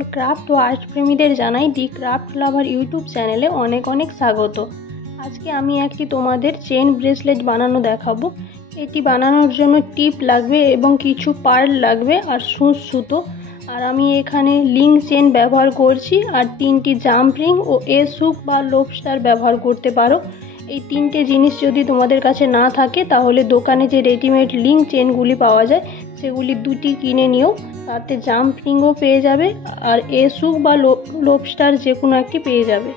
সকল ক্রাফট ও আর্ট প্রেমীদের জানাই দি ক্রাফট লাভার ইউটিউব চ্যানেলে অনেক অনেক স্বাগত। আজকে আমি একটি তোমাদের চেন ব্রেসলেট বানানো দেখাবো। এটি বানানোর জন্য টিপ লাগবে এবং কিছু পার্ল লাগবে আর সুঁচ সুতো। আর আমি এখানে লিঙ্ক চেন ব্যবহার করছি আর 3টি জাম্প রিং ও এস হুক বা লোবস্টার ব্যবহার করতে পারো। এই 3টে জিনিস যদি তোমাদের কাছে না থাকে তাহলে দোকানে যে রেডিমেড লিঙ্ক চেনগুলি পাওয়া যায় সেগুলি 2টি কিনে নিও, তাতে জাম্প রিংও পেয়ে যাবে আর এস হুক বা লোবস্টার যে কোনো একটি পেয়ে যাবে।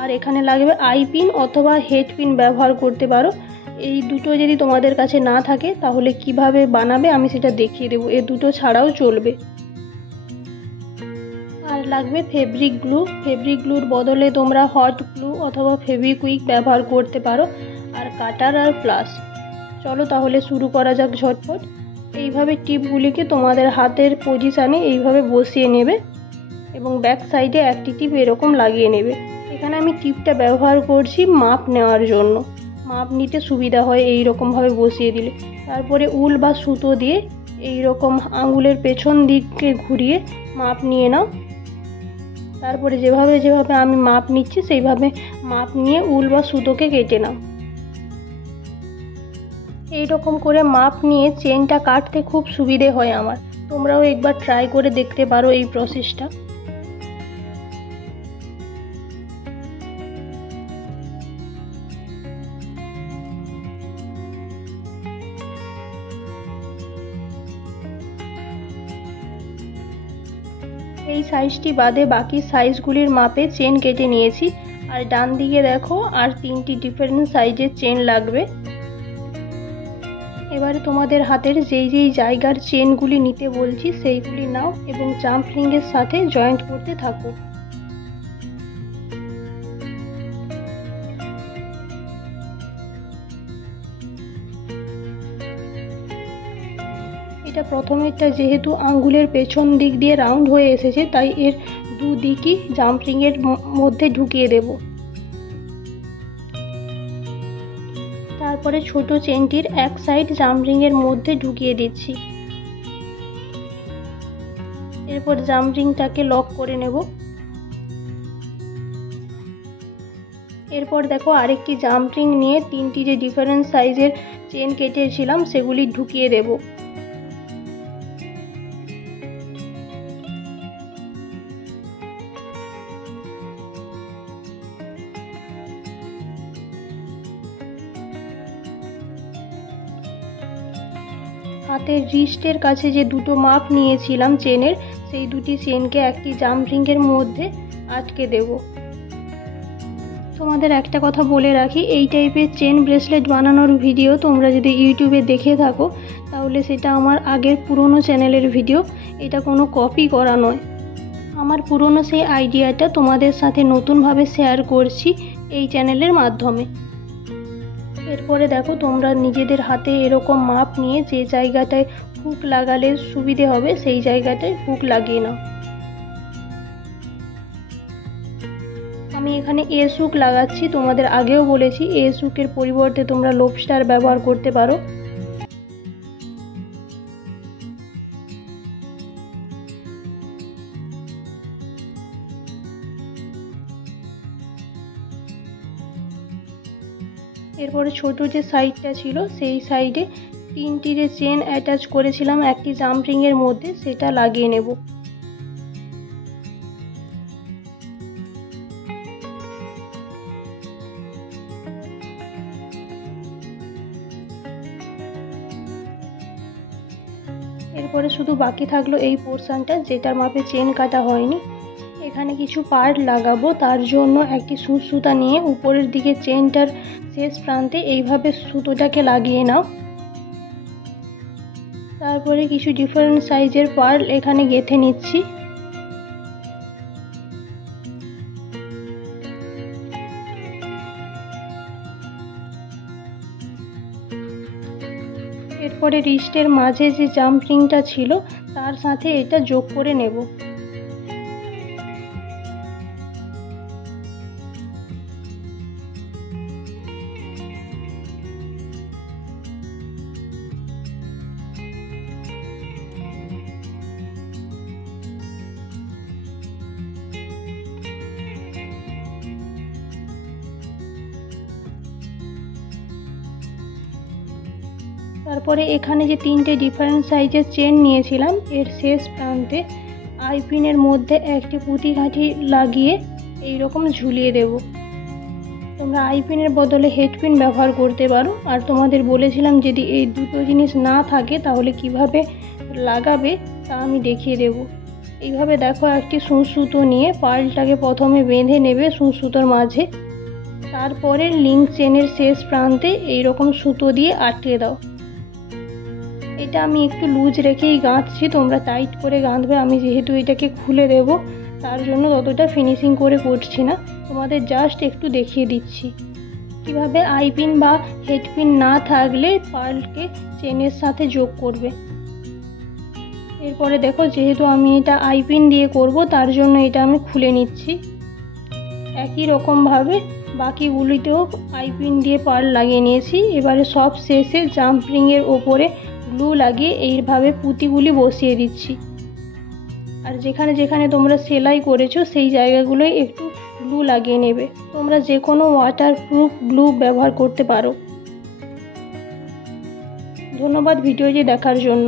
আর এখানে লাগবে আই পিন অথবা হেড পিন ব্যবহার করতে পারো। এই দুটো যদি তোমাদের কাছে না থাকে তাহলে কিভাবে বানাবে আমি সেটা দেখিয়ে দেবো, এ দুটো ছাড়াও চলবে। আর লাগবে ফেব্রিক গ্লু। ফেব্রিক গ্লুর বদলে তোমরা হট গ্লু অথবা ফেভিকুইক ব্যবহার করতে পারো, আর কাটার আর প্লাস। চলো তাহলে শুরু করা যাক ঝটপট। এইভাবে টিপগুলিকে তোমাদের হাতের পজিশানে এইভাবে বসিয়ে নেবে এবং ব্যাক সাইডে একটি টিপ এরকম লাগিয়ে নেবে। এখানে আমি টিপটা ব্যবহার করছি মাপ নেওয়ার জন্য, মাপ নিতে সুবিধা হয় এই রকমভাবে বসিয়ে দিলে। তারপরে উল বা সুতো দিয়ে এই রকম আঙুলের পেছন দিককে ঘুরিয়ে মাপ নিয়ে নাও। তারপরে যেভাবে আমি মাপ নিচ্ছি সেইভাবে মাপ নিয়ে উল বা সুতোকে কেটে নাও। এই রকম করে মাপ নিয়ে চেনটা কাটতে খুব সুবিধে হয় আমার। তোমরাও একবার ট্রাই করে দেখতে পারো এই প্রসেসটা। এই সাইজটি বাদে বাকি সাইজগুলির মাপে চেন কেটে নিয়েছি। আর ডান দিকে দেখো আর 3টি ডিফারেন্ট সাইজের চেন লাগবে। এবারে তোমাদের হাতের যেই জায়গার চেনগুলি নিতে বলছি সেইগুলি নাও এবং জাম্প রিংয়ের সাথে জয়েন্ট করতে থাকো। এটা প্রথমেরটা যেহেতু আঙ্গুলের পেছন দিক দিয়ে রাউন্ড হয়ে এসেছে তাই এর দুদিকই জাম্প রিংয়ের মধ্যে ঢুকিয়ে দেব। তারপরে ছোট চেনটির এক সাইড জাম্প রিংয়ের মধ্যে ঢুকিয়ে দিচ্ছি। এরপর জাম্প রিংটাকে লক করে নেব। এরপর দেখো আরেকটি জাম্প রিং নিয়ে 3টি যে ডিফারেন্ট সাইজের চেন কেটেছিলাম সেগুলি ঢুকিয়ে দেব। হাতের রিস্টের কাছে যে দুটো মাপ নিয়েছিলাম চেনের, সেই দুটি চেনকে একটি জাম্প রিংয়ের মধ্যে আটকে দেব। তোমাদের একটা কথা বলে রাখি, এই টাইপের চেন ব্রেসলেট বানানোর ভিডিও তোমরা যদি ইউটিউবে দেখে থাকো তাহলে সেটা আমার আগের পুরনো চ্যানেলের ভিডিও, এটা কোনো কপি করা নয়। আমার পুরনো সেই আইডিয়াটা তোমাদের সাথে নতুনভাবে শেয়ার করছি এই চ্যানেলের মাধ্যমে। এরপরে দেখো তোমরা নিজেদের হাতে এরকম মাপ নিয়ে যে জায়গাটায় হুক লাগালে সুবিধে হবে সেই জায়গাটায় হুক লাগিয়ে নাও। আমি এখানে এস হুক লাগাচ্ছি, তোমাদের আগেও বলেছি এস হুকের পরিবর্তে তোমরা লোবস্টার ব্যবহার করতে পারো। এরপরে ছোট যে সাইডটা ছিল সেই সাইডে 3টি যে চেন অ্যাটাচ করেছিলাম একটি জাম্প রিংয়ের মধ্যে সেটা লাগিয়ে নেব। এরপরে শুধু বাকি থাকলো এই পোর্শনটা যেটার মাপে চেন কাটা হয়নি। এখানে কিছু পার্ট লাগাবো, তার জন্য একটি সুঁচ সুতা নিয়ে উপরের দিকে চেনটার শেষ প্রান্তে এইভাবে সুতোটাকে লাগিয়ে নাও। তারপরে কিছু ডিফারেন্ট সাইজের পার্ল এখানে গেঁথে নিচ্ছি। এরপরে রিস্টের মাঝে যে জাম্প রিংটা ছিল তার সাথে এটা যোগ করে নেব। তারপরে এখানে যে 3টে ডিফারেন্ট সাইজের চেন নিয়েছিলাম, এর শেষ প্রান্তে আইপিনের মধ্যে একটি পুঁতি কাঠি লাগিয়ে এই রকম ঝুলিয়ে দেব। তোমরা আইপিনের বদলে হেডপিন ব্যবহার করতে পারো। আর তোমাদের বলেছিলাম যদি এই দুটো জিনিস না থাকে তাহলে কিভাবে লাগাবে তা আমি দেখিয়ে দেব। এইভাবে দেখো একটি সুতো নিয়ে পার্লটাকে প্রথমে বেঁধে নেবে সুতোর মাঝে, তারপরে লিঙ্ক চেনের শেষ প্রান্তে এইরকম সুতো দিয়ে আটকে দাও। এটা আমি একটু লুজ রেখেই গাঁথছি, তোমরা টাইট করে গাঁথবে। আমি যেহেতু এটাকে খুলে দেব তার জন্য ততটা ফিনিশিং করে করছি না, তোমাদের জাস্ট একটু দেখিয়ে দিচ্ছি কিভাবে আইপিন বা হেডপিন না থাকলে পার্লকে চেনের সাথে যোগ করবে। এরপরে দেখো যেহেতু আমি এটা আইপিন দিয়ে করব তার জন্য এটা আমি খুলে নিচ্ছি। একই রকমভাবে বাকিগুলিতেও আইপিন দিয়ে পার্ল লাগিয়ে নিয়েছি। এবারে সব শেষে জাম্প রিংয়ের ওপরে গ্লু লাগিয়ে এইভাবে পুঁতিগুলি বসিয়ে দিচ্ছি। আর যেখানে যেখানে তোমরা সেলাই করেছো সেই জায়গাগুলোয় একটু গ্লু লাগিয়ে নেবে। তোমরা যে কোনো ওয়াটারপ্রুফ গ্লু ব্যবহার করতে পারো। ধন্যবাদ ভিডিওটি দেখার জন্য।